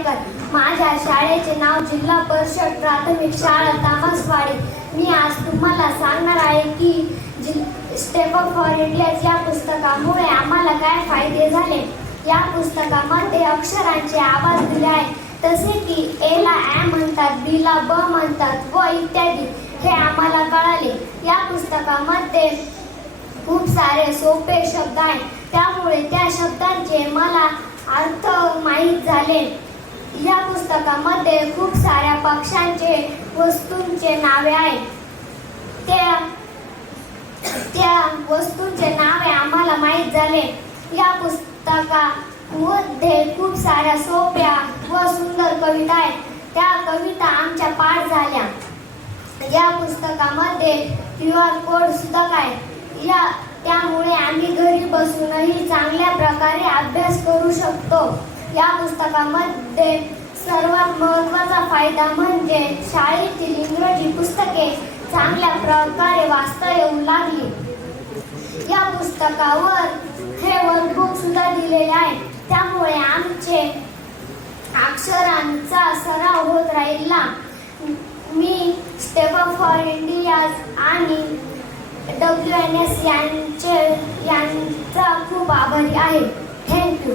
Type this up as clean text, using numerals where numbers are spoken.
वाडेकर. माझ्या शाळेचे नाव जिल्हा परिषद प्राथमिक शाळा तामसवाडी. मी आज तुम्हाला सांगणार आहे की स्टेप फॉर इंडिया या पुस्तकामुळे आम्हाला काय फायदे झाले. या पुस्तकामध्ये अक्षरांचे आवाज दिले आहेत, तसे की ए ला ॲ म्हणतात, बी ला ब म्हणतात व इत्यादी हे आम्हाला कळाले. या पुस्तकामध्ये खूप सारे सोपे शब्द आहेत, त्यामुळे त्या शब्दांचे मला अर्थ माहीत झाले. या पुस्तकामध्ये खूप साऱ्या पक्ष्यांचे वस्तूंचे नावे आहेत. त्या वस्तूंचे नावे आम्हाला माहीत झाले. या पुस्तकामध्ये खूप साऱ्या सोप्या व सुंदर कविता आहेत. त्या कविता आमच्या पाठ झाल्या. या पुस्तकामध्ये QR कोड सुद्धा आहे. त्यामुळे आम्ही घरी बसूनही चांगल्या प्रकारे अभ्यास करू शकतो. या पुस्तकामध्ये सर्वात महत्त्वाचा फायदा म्हणजे शाळेतील इंग्रजी पुस्तके चांगल्या प्रकारे वाचता येऊ लागली. या पुस्तकावर हे वर्कबुक सुद्धा दिलेले आहे, त्यामुळे आमचे अक्षरांचा सराव होत राहिला. मी स्टेप फॉर इंडिया आणि WNS यांचा खूप आभारी आहे. थँक्यू.